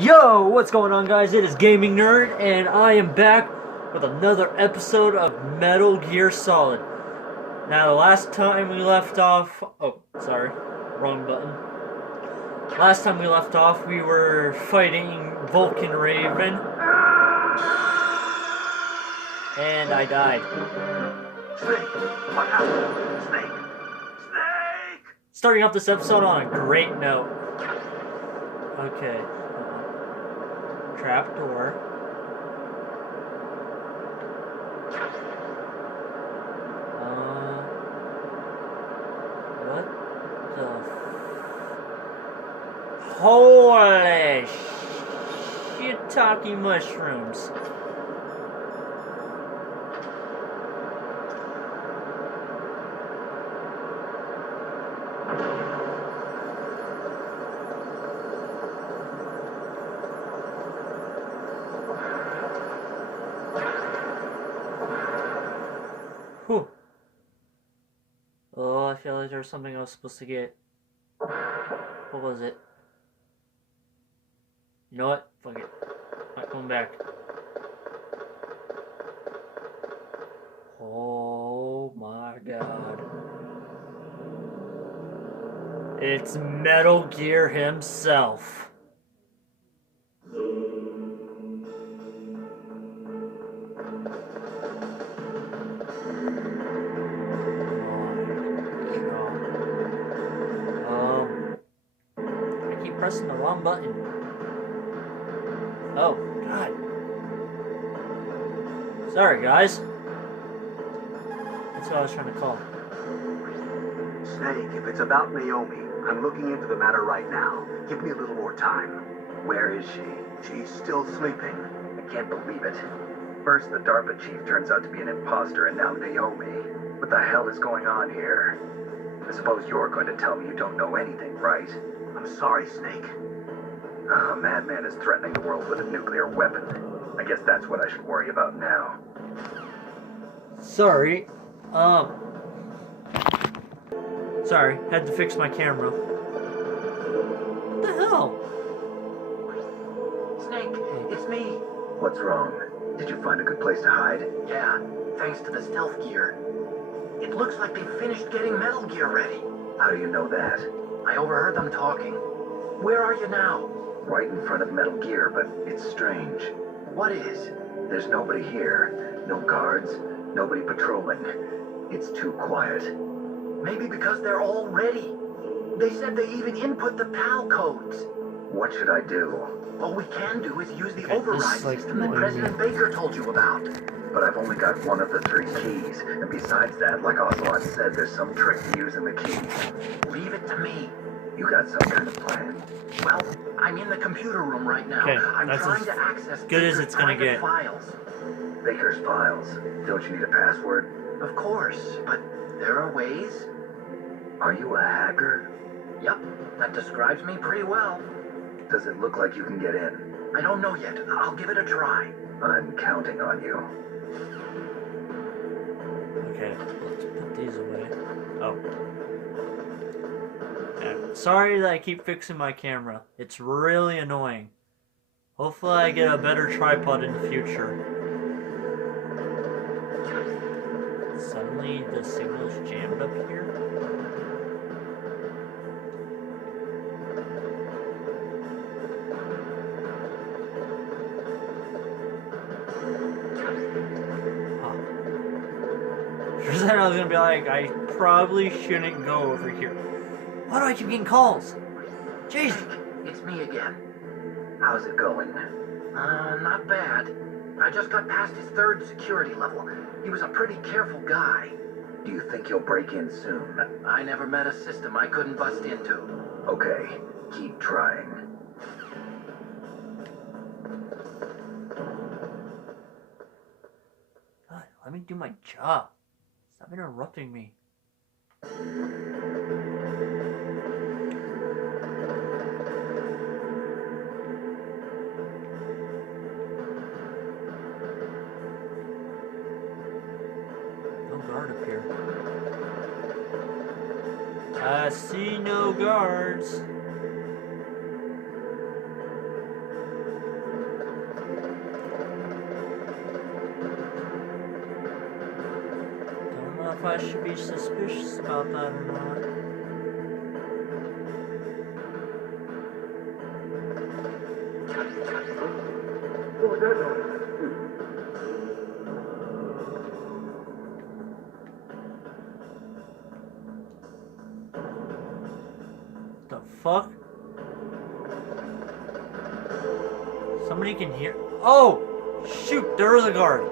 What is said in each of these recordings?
Yo, what's going on, guys? It is Gaming Nerd, and I am back with another episode of Metal Gear Solid. Now, the last time we left off... Oh, sorry. Wrong button. Last time we left off, we were fighting Vulcan Raven. And I died. Snake! What happened? Snake! Snake! Starting off this episode on a great note. Okay. Trap door. What the Holy shiitake mushrooms. Whew. Oh, I feel like there was something I was supposed to get. What was it? You know what? Fuck it. Not coming back. Oh my god. It's Metal Gear himself. I keep pressing the wrong button. Oh, God. Sorry, guys. That's what I was trying to call. Snake, if it's about Naomi, I'm looking into the matter right now. Give me a little more time. Where is she? She's still sleeping. I can't believe it. First, the DARPA chief turns out to be an imposter, and now Naomi. What the hell is going on here? I suppose you're going to tell me you don't know anything, right? I'm sorry, Snake. A madman is threatening the world with a nuclear weapon. I guess that's what I should worry about now. Sorry. Sorry, had to fix my camera. What the hell? Snake, it's me. What's wrong? Did you find a good place to hide? Yeah, thanks to the stealth gear. It looks like they finished getting Metal Gear ready. How do you know that? I overheard them talking. Where are you now? Right in front of Metal Gear, but it's strange. What is? There's nobody here. No guards, nobody patrolling. It's too quiet. Maybe because they're all ready. They said they even input the PAL codes. What should I do? All we can do is use the Okay, this override is, like, system that annoying President me. Baker told you about. But I've only got one of the 3 keys, and besides that, like Ocelot said, there's some trick to using the keys. Leave it to me. You got some kind of plan? Well, I'm in the computer room right now. Okay, I'm that's trying as to access good as Baker's it's gonna private get. files. Baker's files. Don't you need a password? Of course, but there are ways. Are you a hacker? Yep, that describes me pretty well. Does it look like you can get in? I don't know yet. I'll give it a try. I'm counting on you. Okay, let's put these away. Oh. Yeah, sorry that I keep fixing my camera. It's really annoying. Hopefully I get a better tripod in the future. Suddenly the signal's jammed up here. For a second I was gonna be like, I probably shouldn't go over here. Why do I keep getting calls? Jeez. It's me again. How's it going? Not bad. I just got past his 3rd security level. He was a pretty careful guy. Do you think you'll break in soon? I never met a system I couldn't bust into. Okay, keep trying. God, let me do my job. Stop interrupting me. guard up here. I see no guards. if I should be suspicious about that or not. What was that noise? The fuck? Somebody can hear. Oh! Shoot, there is a guard.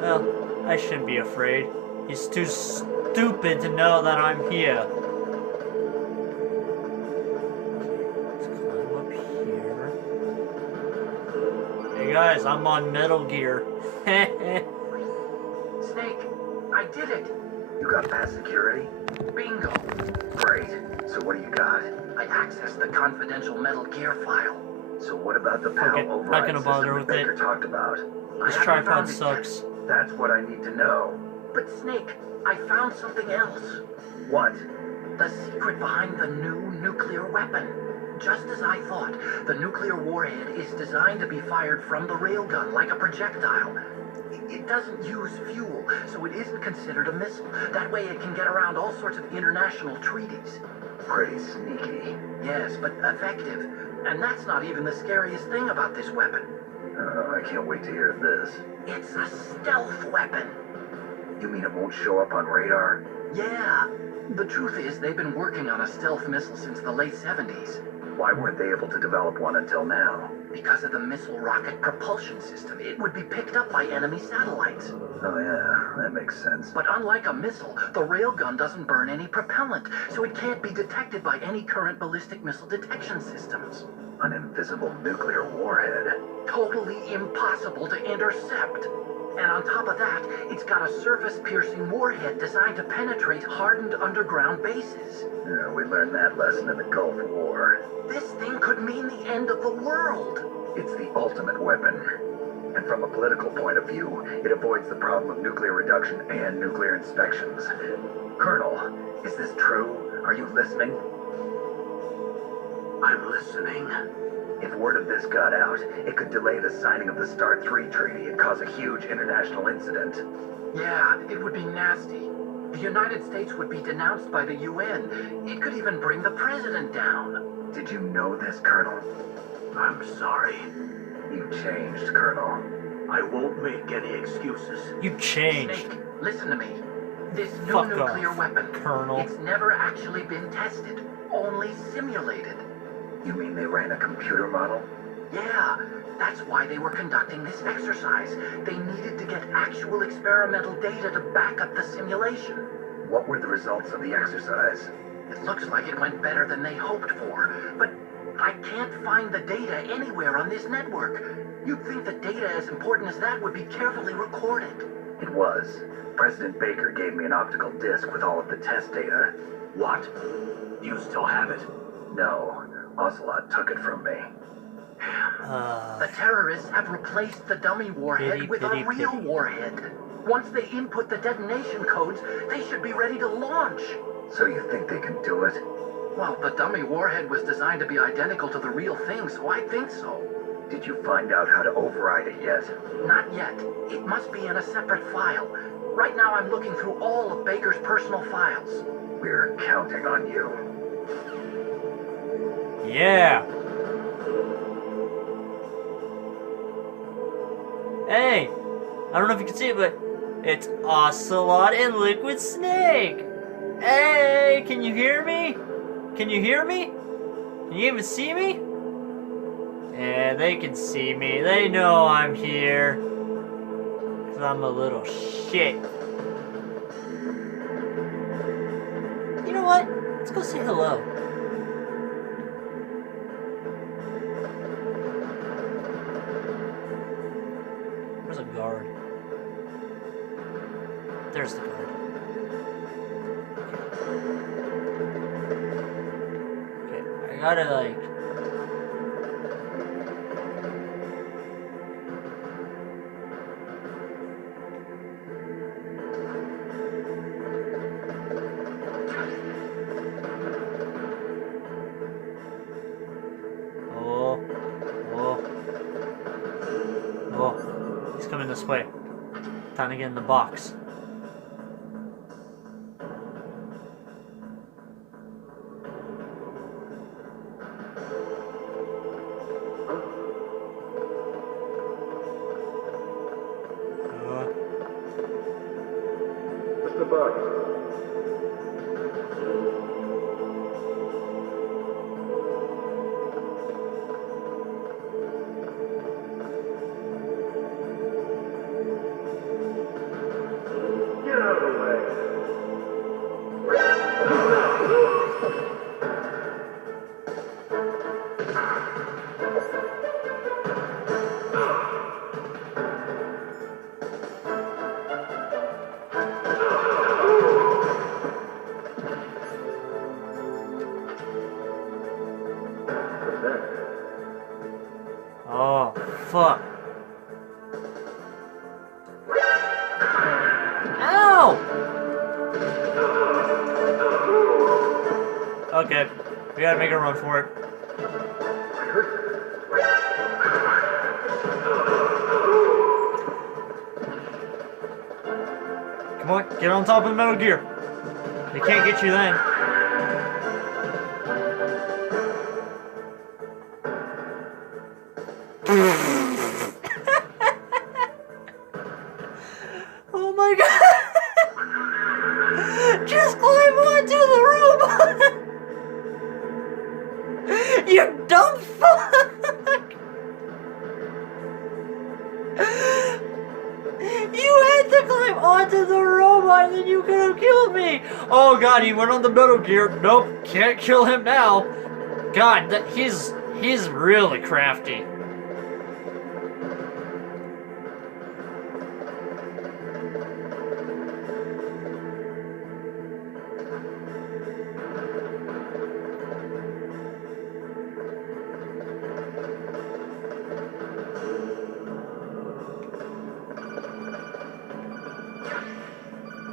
Well, I shouldn't be afraid. He's too stupid to know that I'm here. Let's climb up here. Hey guys, I'm on Metal Gear. Snake, I did it. You got past security? Bingo. Great. So what do you got? I accessed the confidential Metal Gear file. So what about the PAL Okay, not override gonna system bother that with Baker it. talked about? This I haven't tripod found it sucks. That's what I need to know. But Snake, I found something else. What? The secret behind the new nuclear weapon. Just as I thought, the nuclear warhead is designed to be fired from the railgun like a projectile. It doesn't use fuel, so it isn't considered a missile. That way it can get around all sorts of international treaties. Pretty sneaky. Yes, but effective. And that's not even the scariest thing about this weapon. I can't wait to hear this. It's a stealth weapon. You mean it won't show up on radar? Yeah. The truth is, they've been working on a stealth missile since the late 70s. Why weren't they able to develop one until now? Because of the missile rocket propulsion system, it would be picked up by enemy satellites. Oh yeah, that makes sense. But unlike a missile, the railgun doesn't burn any propellant, so it can't be detected by any current ballistic missile detection systems. An invisible nuclear warhead. Totally impossible to intercept. And on top of that, it's got a surface-piercing warhead designed to penetrate hardened underground bases. Yeah, we learned that lesson in the Gulf War. This thing could mean the end of the world. It's the ultimate weapon. And from a political point of view, it avoids the problem of nuclear reduction and nuclear inspections. Colonel, is this true? Are you listening? I'm listening. If word of this got out, it could delay the signing of the START 3 treaty and cause a huge international incident. Yeah, it would be nasty. The United States would be denounced by the UN. It could even bring the president down. Did you know this, Colonel? I'm sorry. You changed, Colonel. I won't make any excuses. You changed. Snake, listen to me. This new Fuck nuclear off, weapon, Colonel. it's never actually been tested, only simulated. You mean they ran a computer model? Yeah, that's why they were conducting this exercise. They needed to get actual experimental data to back up the simulation. What were the results of the exercise? It looks like it went better than they hoped for, but I can't find the data anywhere on this network. You'd think the data as important as that would be carefully recorded. It was. President Baker gave me an optical disc with all of the test data. What? You still have it? No, Ocelot took it from me. The terrorists have replaced the dummy warhead Pity, with pity, a real pity. warhead. Once they input the detonation codes, they should be ready to launch. So you think they can do it? Well, the dummy warhead was designed to be identical to the real thing, so I think so. Did you find out how to override it yet? Not yet. It must be in a separate file. Right now I'm looking through all of Baker's personal files. We're counting on you. Yeah. Hey, I don't know if you can see it, but it's Ocelot and Liquid Snake. Hey, can you hear me? Can you hear me? Can you even see me? Yeah, they can see me. They know I'm here. 'Cause I'm a little shit. You know what? Let's go say hello. Where's a guard? There's the guard. Okay, I gotta like. Oh, oh. this way. Time to get in the box. Mr. Buck. Get out of the way. What's that? Oh, fuck. Ow! Okay, we gotta make a run for it. Come on, get on top of the Metal Gear. They can't get you then. Oh my god! Just climb onto the robot! You dumb fuck! You had to climb onto the robot and then you could have killed me! Oh god, he went on the Metal Gear. Nope, can't kill him now. God, he's really crafty.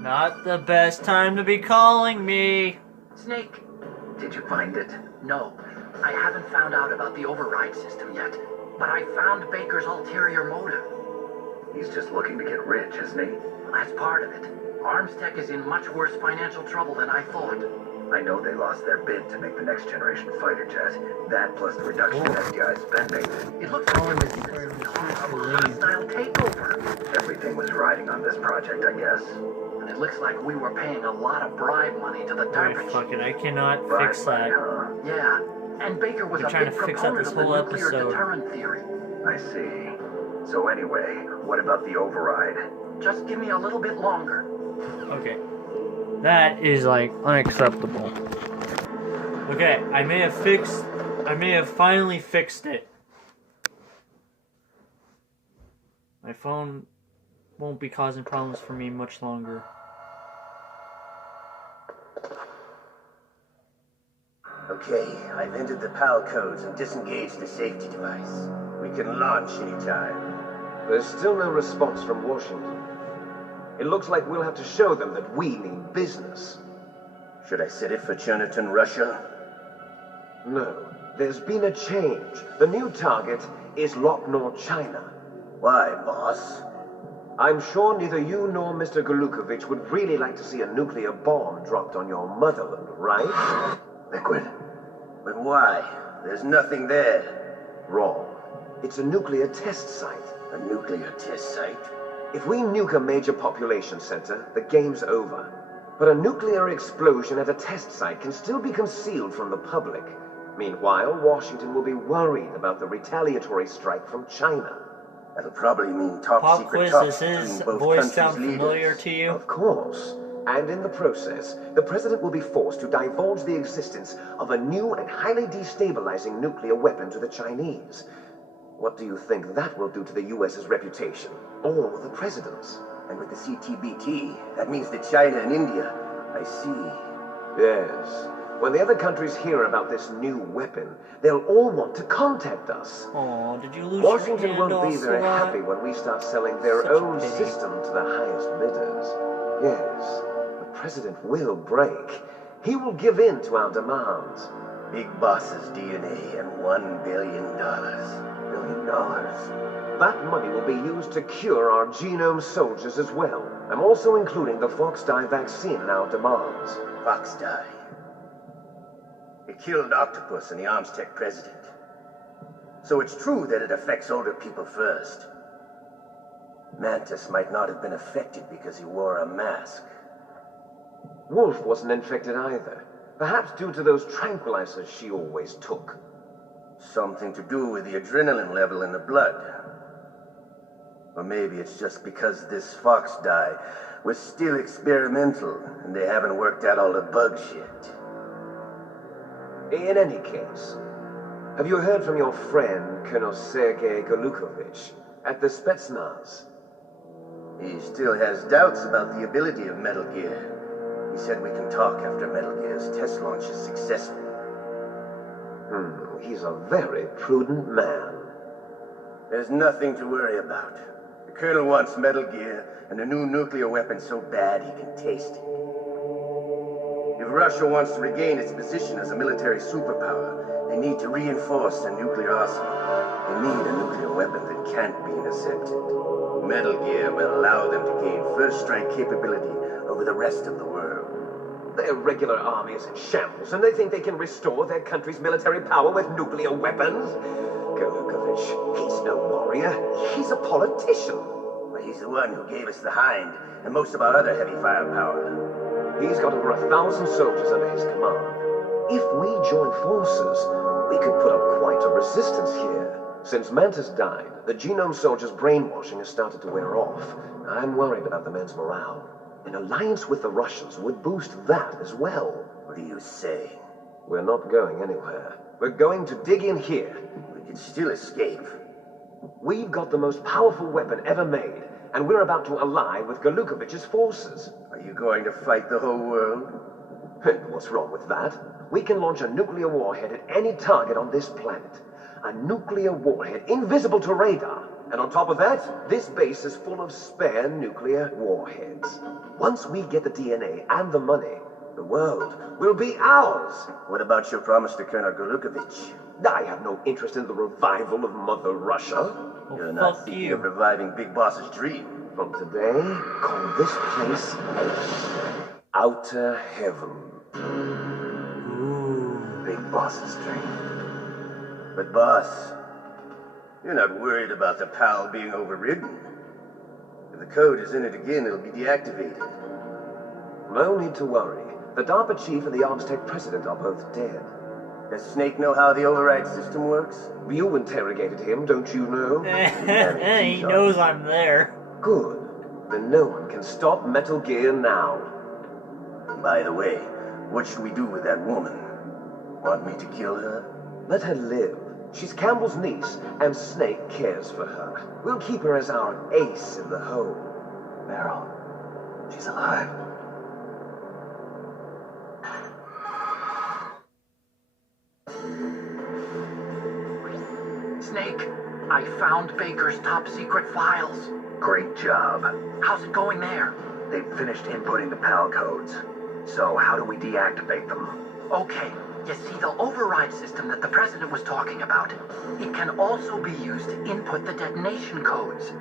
Not the best time to be calling me. Snake, Did you find it? no. I haven't found out about the override system yet, but I found Baker's ulterior motive. He's just looking to get rich, isn't he? That's part of it. Armstech is in much worse financial trouble than I thought. I know they lost their bid to make the next generation fighter jet. That plus the reduction in FBI spending. It looks like there was even some talk of a hostile takeover. Everything was riding on this project, I guess. And it looks like we were paying a lot of bribe money to the Alright, DARPA fuck chief. it, I cannot Right, fix that. huh? Yeah, and Baker was They're a trying big to fix that proponent this of the whole nuclear episode. deterrent theory. I see. So anyway, what about the override? Just give me a little bit longer. Okay. That is like unacceptable. Okay, I may have finally fixed it. My phone won't be causing problems for me much longer. Okay, I've entered the PAL codes and disengaged the safety device. We can launch anytime. There's still no response from Washington. It looks like we'll have to show them that we mean business. Should I set it for Cherniton, Russia? No, there's been a change. The new target is Locknor, China. Why, boss? I'm sure neither you nor Mr. Golukovich would really like to see a nuclear bomb dropped on your motherland, right? Liquid. But why? There's nothing there. Wrong. It's a nuclear test site. A nuclear test site? If we nuke a major population center, the game's over. But a nuclear explosion at a test site can still be concealed from the public. Meanwhile, Washington will be worried about the retaliatory strike from China. That'll probably mean top Pop secret quiz, talks this between is both voice countries' sound familiar leaders. to you? Of course. And in the process, the president will be forced to divulge the existence of a new and highly destabilizing nuclear weapon to the Chinese. What do you think that will do to the U.S.'s reputation? Or the president's? And with the CTBT, that means that China and India. I see. Yes. When the other countries hear about this new weapon, they'll all want to contact us. Oh, did you lose Washington your hand won't be also, very happy when we start selling their Such a own pity. system to the highest bidders. Yes, the president will break. He will give in to our demands. Big boss's DNA and $1 billion. $1 billion. that money will be used to cure our genome soldiers as well. I'm also including the Fox-Die vaccine in our demands. Fox-Die. It killed Octopus and the Armstech president. So it's true that it affects older people first. Mantis might not have been affected because he wore a mask. Wolf wasn't infected either. Perhaps due to those tranquilizers she always took. Something to do with the adrenaline level in the blood. Or maybe it's just because this Fox-Die was still experimental and they haven't worked out all the bug shit. In any case, have you heard from your friend, Colonel Sergei Golukovich, at the Spetsnaz? He still has doubts about the ability of Metal Gear. He said we can talk after Metal Gear's test launch is successful. He's a very prudent man. There's nothing to worry about. The Colonel wants Metal Gear and a new nuclear weapon so bad he can taste it. If Russia wants to regain its position as a military superpower, they need to reinforce their nuclear arsenal. They need a nuclear weapon that can't be intercepted. Metal Gear will allow them to gain first-strike capability over the rest of the world. Their regular army is in shambles, and they think they can restore their country's military power with nuclear weapons? Golukovich, he's no warrior. He's a politician. But he's the one who gave us the Hind and most of our other heavy firepower. He's got over 1,000 soldiers under his command. If we join forces, we could put up quite a resistance here. Since Mantis died, the genome soldiers' brainwashing has started to wear off. I'm worried about the men's morale. An alliance with the Russians would boost that as well. What are you saying? We're not going anywhere. We're going to dig in here. We can still escape. We've got the most powerful weapon ever made, and we're about to ally with Golukovich's forces. Are you going to fight the whole world? What's wrong with that? We can launch a nuclear warhead at any target on this planet. A nuclear warhead invisible to radar. And on top of that, this base is full of spare nuclear warheads. Once we get the DNA and the money, the world will be ours. What about your promise to Colonel Golukovich? I have no interest in the revival of Mother Russia. Well, You're not fuck thinking you. of reviving Big Boss's dream. From today, call this place Outer Heaven. Ooh. Big Boss's dream. But boss, you're not worried about the PAL being overridden. If the code is in it again, it'll be deactivated. No need to worry. The DARPA chief and the Armstech president are both dead. Does Snake know how the override system works? You interrogated him, don't you know? He knows I'm there. Good. Then no one can stop Metal Gear now. By the way, what should we do with that woman? Want me to kill her? Let her live. She's Campbell's niece, and Snake cares for her. We'll keep her as our ace in the hole. Meryl, she's alive. Snake, I found Baker's top secret files. Great job. How's it going there? They've finished inputting the PAL codes. So how do we deactivate them? Okay, you see the override system that the president was talking about. It can also be used to input the detonation codes.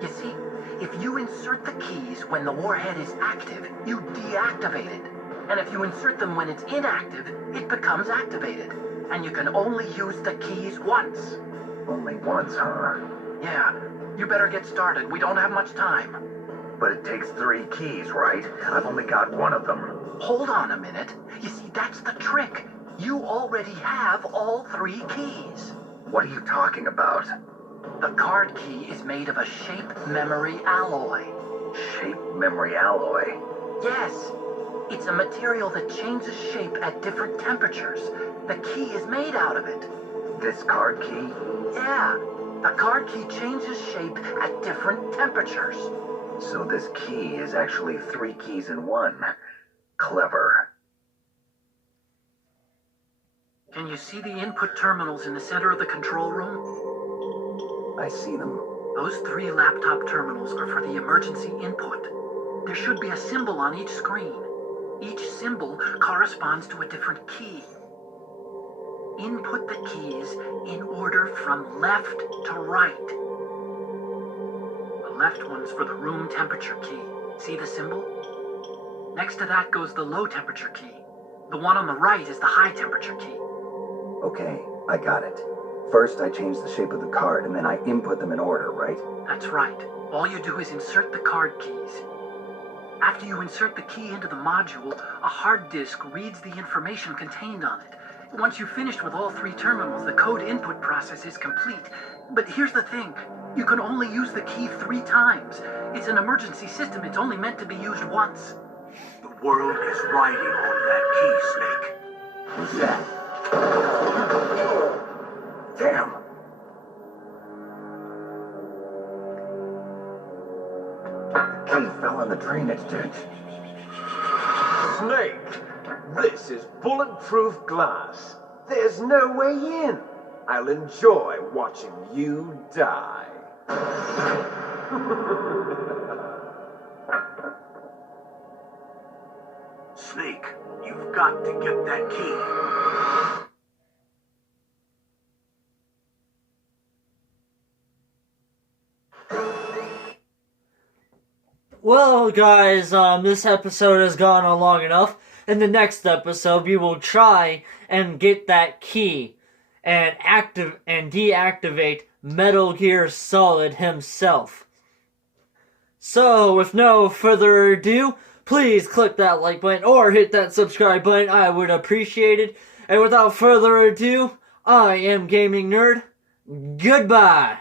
You see, if you insert the keys when the warhead is active, you deactivate it. And if you insert them when it's inactive, it becomes activated. And you can only use the keys once. Only once, huh? Yeah, you better get started. We don't have much time. But it takes 3 keys, right? I've only got one of them. Hold on a minute. You see, that's the trick. You already have all 3 keys. What are you talking about? The card key is made of a shape memory alloy. Shape memory alloy. Yes, it's a material that changes shape at different temperatures. The key is made out of it. This card key? Yeah, the card key changes shape at different temperatures. So this key is actually 3 keys in one. Clever. Can you see the input terminals in the center of the control room? I see them. Those 3 laptop terminals are for the emergency input. There should be a symbol on each screen. Each symbol corresponds to a different key. Input the keys in order from left to right. left one's for the room temperature key. See the symbol? Next to that goes the low temperature key. The one on the right is the high temperature key. Okay, I got it. First, I change the shape of the card, and then I input them in order, right? That's right. All you do is insert the card keys. After you insert the key into the module, a hard disk reads the information contained on it. Once you've finished with all 3 terminals, the code input process is complete. But here's the thing. You can only use the key 3 times. It's an emergency system. It's only meant to be used once. The world is riding on that key, Snake. Who's that? Damn! The key fell in the drainage ditch. Snake, this is bulletproof glass. There's no way in. I'll enjoy watching you die. Snake, you've got to get that key. Well, guys, this episode has gone on long enough. In the next episode, we will try and get that key and deactivate Metal Gear Solid himself. So, with no further ado, please click that like button or hit that subscribe button. I would appreciate it. And without further ado, I am Gaming Nerd. Goodbye.